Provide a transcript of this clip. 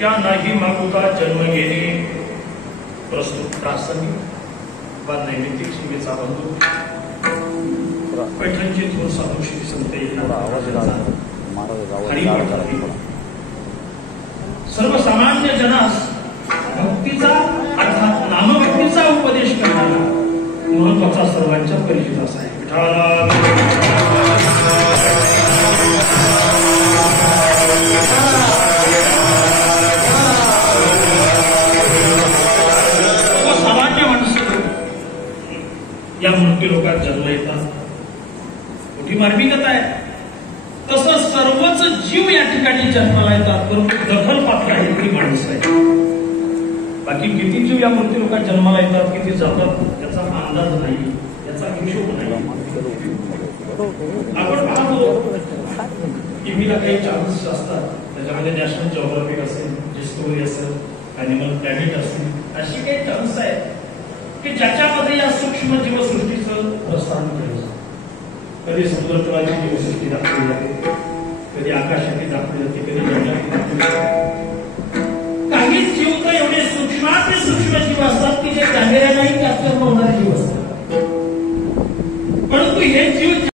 त्या नाही मागुता जन्म घेणे प्रस्तुत प्रासंगिक व नैमित्तिक सेवेचा बंधू पैठणचे थोर साधू श्री संत सर्वसामान्य जनास भक्तीचा अर्थात नामभक्तीचा उपदेश करणारा महत्वाचा सर्वांच्या परिचित असा आहे. सामान्य माणसं या मृत्यू लोकात जन्म येतात, मोठी मार्मिकता आहे. तसं सर्वच जीव या ठिकाणी जन्माला येतात, परंतु दखल पात्र आहे ती माणसं आहे. बाकी किती जीव या मृत्यू लोकात जन्माला येतात, किती जातात याचा अंदाज नाही, याचा हिशोब नाही. आपण पाहतो टीव्हीला काही चॅनल्स असतात, त्याच्यामध्ये नॅशनल जिओग्राफिक असेल, डिस्कव्हरी असेल, ॲनिमल प्लॅनेट असेल, अशी काही चॅनल्स आहेत की ज्याच्यामध्ये या सूक्ष्म जीवसृष्टीचं प्रसारण केलं जातं. कधी समुद्रतलाची जीवसृष्टी दाखवली जाते, कधी आकाशाची दाखवली जाते,